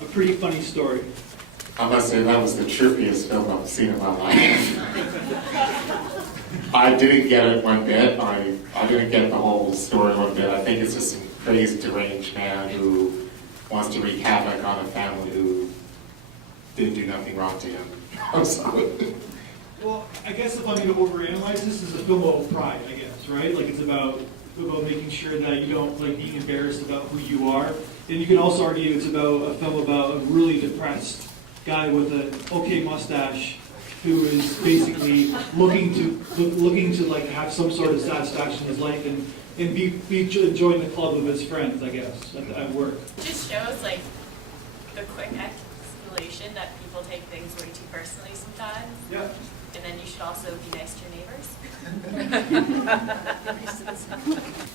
a pretty funny story. I must say that was the trippiest film I've seen in my life. I didn't get it one bit. I didn't get the whole story one bit. I think it's just a crazy, deranged man who wants to wreak havoc on a family who didn't do nothing wrong to him. I'm sorry. Well, I guess if I'm going to overanalyze this, it's a film about pride, I guess, right? Like it's about making sure that you don't like being embarrassed about who you are. And you can also argue it's about a film about a really depressed guy with an okay mustache who is basically looking to like have some sort of satisfaction in his life and be enjoying the club of his friends, I guess, at work. It just shows like the quick escalation that people take things way too personally sometimes. Yeah. And then you should also be nice to your neighbors.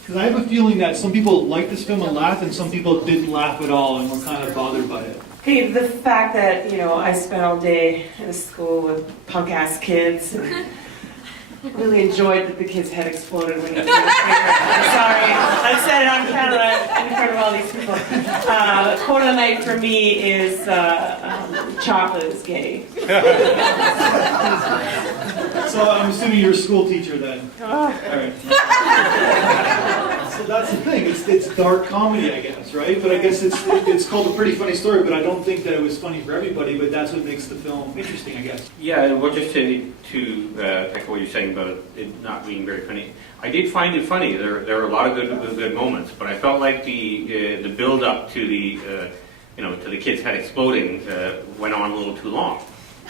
Because I have a feeling that some people like this film and laugh, and some people didn't laugh at all and were kind of bothered by it. Hey, the fact that, I spent all day in school with punk-ass kids, really enjoyed that the kid's head exploded when he threw the finger. I'm sorry, I've said it on camera in front of all these people. Quote of the night for me is, chocolate is gay. So I'm assuming you're a school teacher then. All right. So that's the thing. It's dark comedy, I guess, right? But I guess it's called A Pretty Funny Story. But I don't think that it was funny for everybody. But that's what makes the film interesting, I guess. Yeah, well, just to echo what you're saying about it not being very funny, I did find it funny. There were a lot of good moments, but I felt like the build up to the kid's head exploding went on a little too long.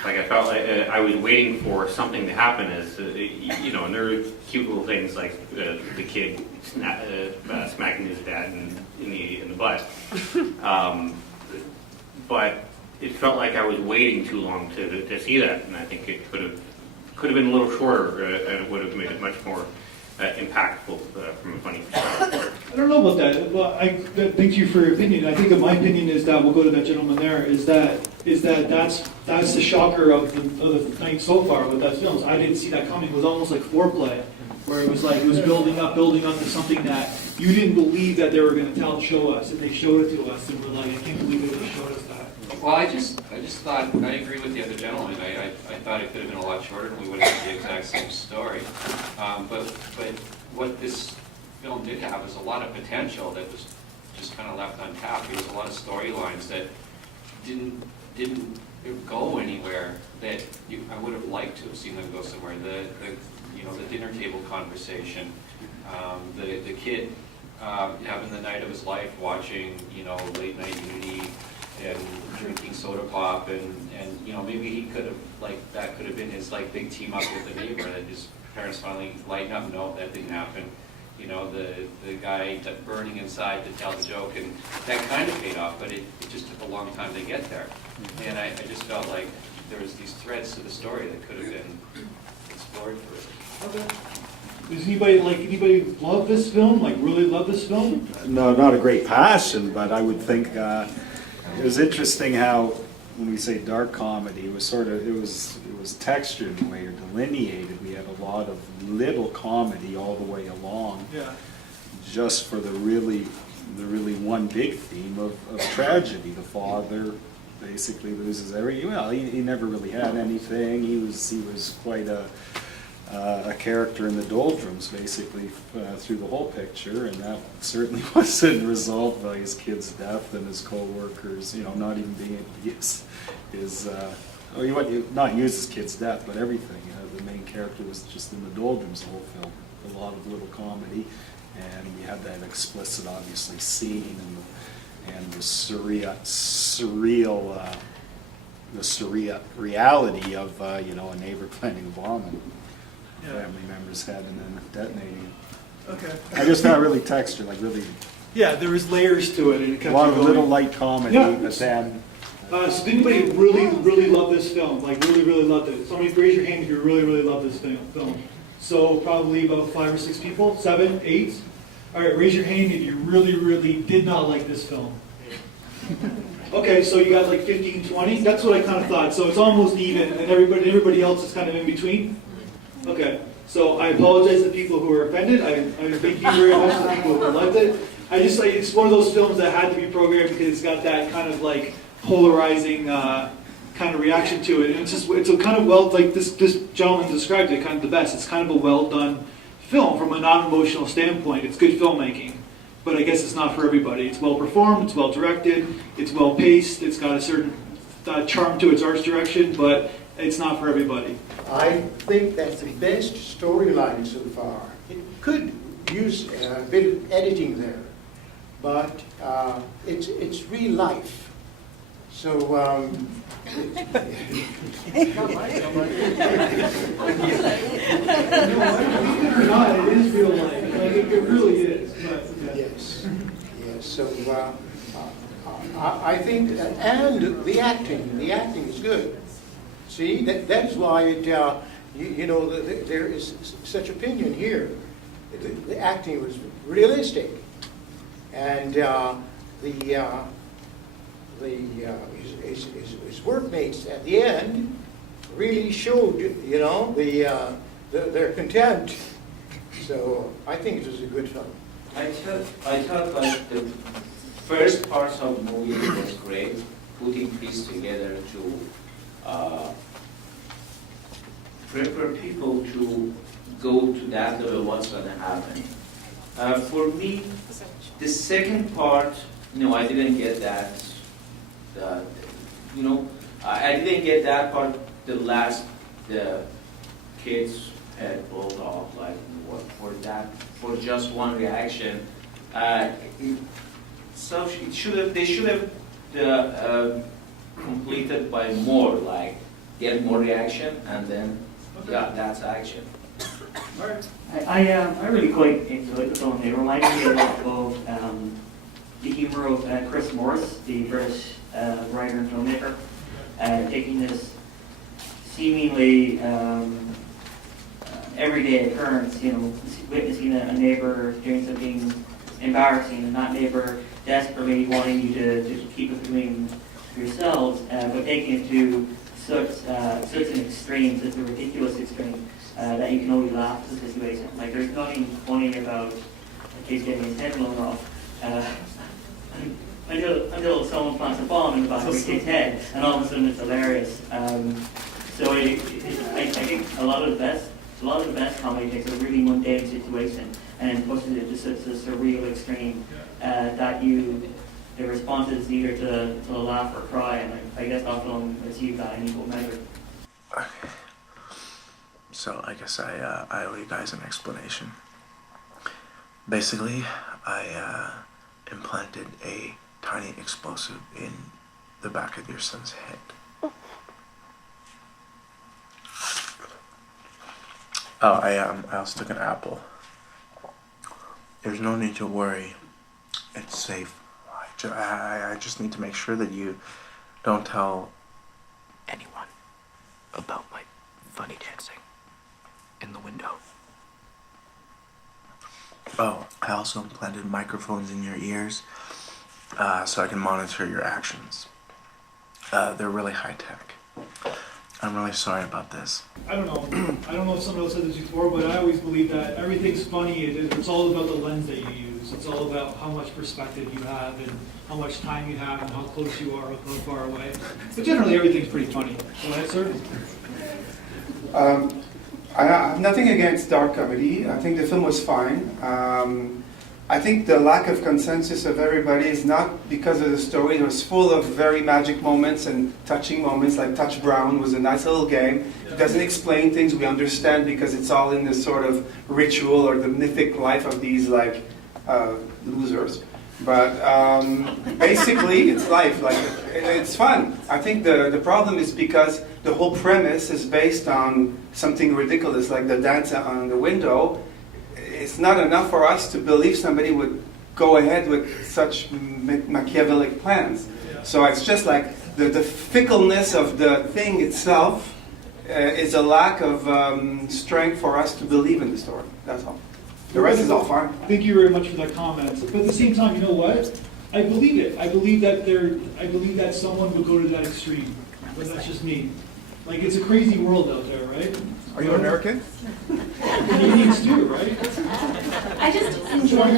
Like I felt like I was waiting for something to happen, as and there were cute little things like the kid smacking his dad in the butt. But it felt like I was waiting too long to see that, and I think it could have been a little shorter, and it would have made it much more impactful from a funny perspective. I don't know about that. Well, thank you for your opinion. I think that my opinion is that we'll go to that gentleman there. Is that that's the shocker of the night so far with that film. I didn't see that coming. It was almost like foreplay, where it was building up to something that you didn't believe that they were going to show us, and they showed it to us, and we're like, I can't believe they just showed us that. Well, I just thought, I agree with the other gentleman. I thought it could have been a lot shorter and we would have had the exact same story. But what this film did have is a lot of potential that was just kind of left untapped. There was a lot of storylines that didn't go anywhere that I would have liked to have seen them go somewhere. The dinner table conversation, the kid having the night of his life watching late night Uni and drinking soda pop, and maybe he could have, that could have been his big team up with the neighbor that his parents finally lighten up. No, that didn't happen. The guy burning inside to tell the joke, and that kind of paid off, but it just took a long time to get there. And I just felt like there was these threads to the story that could have been explored further. Okay. Does anybody love this film? Really love this film? No, not a great passion, but I would think it was interesting how when we say dark comedy, it was textured in a way, or delineated. We had a lot of little comedy all the way along, just for the really one big theme of tragedy. The father basically loses he never really had anything. He was quite a character in the doldrums, basically, through the whole picture, and that certainly wasn't resolved by his kid's death and his co-workers, not even being able to use not use his kid's death, but everything. The main character was just in the doldrums the whole film. A lot of little comedy, and we had that explicit, obviously, scene and the surreal reality of a neighbor planning a bomb and family members had and then detonating. Okay. I just found really textured, really. Yeah, there was layers to it, and it kept A lot of going. little light comedy, but then. So did anybody really love this film? Really loved it? Somebody raise your hand if you really love this film. So probably about 5 or 6 people, 7, 8. All right, raise your hand if you really did not like this film. Okay, so you got 15, 20. That's what I kind of thought. So it's almost even, and everybody else is kind of in between. Okay, so I apologize to people who are offended. I thank you very much to the people who loved it. It's one of those films that had to be programmed because it's got that kind of polarizing kind of reaction to it. And it's a kind of like this gentleman described it kind of the best. It's kind of a well done film from a non-emotional standpoint. It's good filmmaking, but I guess it's not for everybody. It's well performed, it's well directed, it's well paced, it's got a certain charm to its art direction, but it's not for everybody. I think that's the best storyline so far. It could use a bit of editing there, but it's real life. So, Believe it or not, it is real life. Like, it really is. But, yeah. yes. So I think, and the acting is good. See, that's why it, there is such opinion here. The acting was realistic, and his workmates at the end really showed, their contempt. So I think it was a good film. I thought like the first parts of the movie was great, putting piece together to prepare people to go to that level, what's going to happen. For me, the second part, I didn't get that. I didn't get that part. The kids head rolled off, like for just one reaction. So they should have completed by more, like get more reaction and then that's action. I really quite enjoyed the film. It reminded me a lot of the humor of Chris Morris, the British writer and filmmaker, taking this seemingly everyday occurrence, witnessing a neighbor doing something embarrassing, and that neighbor desperately wanting you to keep it between yourselves, but taking it to such an extreme, such a ridiculous extreme, that you can only laugh at the situation. Like, there's nothing funny about a kid getting his head blown off, until someone plants a bomb in the back of a kid's head, and all of a sudden it's hilarious. So I think a lot of the best comedy takes a really mundane situation and pushes it to such a surreal extreme that the response is either to laugh or cry, and I guess that film achieved that in equal measure. Okay. So I guess I owe you guys an explanation. Basically, I implanted a tiny explosive in the back of your son's head. Oh, I also took an apple. There's no need to worry. It's safe. I just need to make sure that you don't tell anyone about my funny dancing in the window. Oh, I also implanted microphones in your ears so I can monitor your actions. They're really high tech. I'm really sorry about this. I don't know if someone else said this before, but I always believe that everything's funny. It's all about the lens that you use. It's all about how much perspective you have and how much time you have and how close you are, how far away. But generally, everything's pretty funny. Go ahead, sir. I have nothing against dark comedy. I think the film was fine. I think the lack of consensus of everybody is not because of the story. It was full of very magic moments and touching moments, like Touch Brown was a nice little game. It doesn't explain things, we understand because it's all in this sort of ritual or the mythic life of these losers. But basically, it's life. Like, it's fun. I think the problem is because the whole premise is based on something ridiculous, like the dance on the window. It's not enough for us to believe somebody would go ahead with such Machiavellic plans. So it's just like the fickleness of the thing itself is a lack of strength for us to believe in the story. That's all. The rest is all fine. Thank you very much for that comment. But at the same time, you know what? I believe it. I believe that someone would go to that extreme. But that's just me. Like, it's a crazy world out there, right? Are you American? Canadians too, right? I just enjoy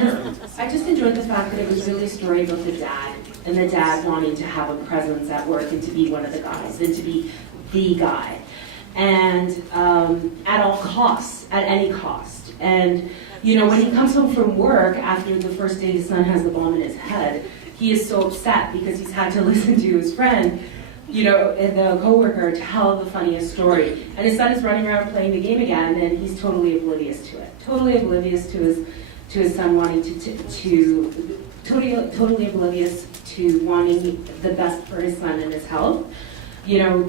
I just enjoyed the fact that it was really a story about the dad, and the dad wanting to have a presence at work and to be one of the guys, and to be the guy. And at all costs, at any cost. And, you know, when he comes home from work after the first day his son has the bomb in his head, he is so upset because he's had to listen to his friend, you know, and the coworker tell the funniest story. And his son is running around playing the game again, and he's totally oblivious to it. Totally oblivious to his son wanting totally oblivious to wanting the best for his son and his health. You know,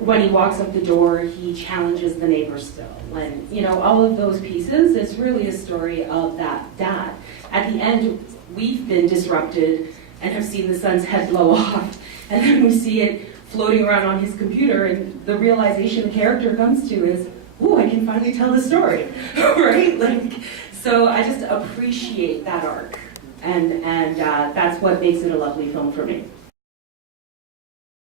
when he walks up the door, he challenges the neighbor still. And, you know, all of those pieces, it's really a story of that dad. At the end, we've been disrupted and have seen the son's head blow off. And then we see it floating around on his computer, and the realization the character comes to is, ooh, I can finally tell the story, right? Like, so I just appreciate that arc. And that's what makes it a lovely film for me.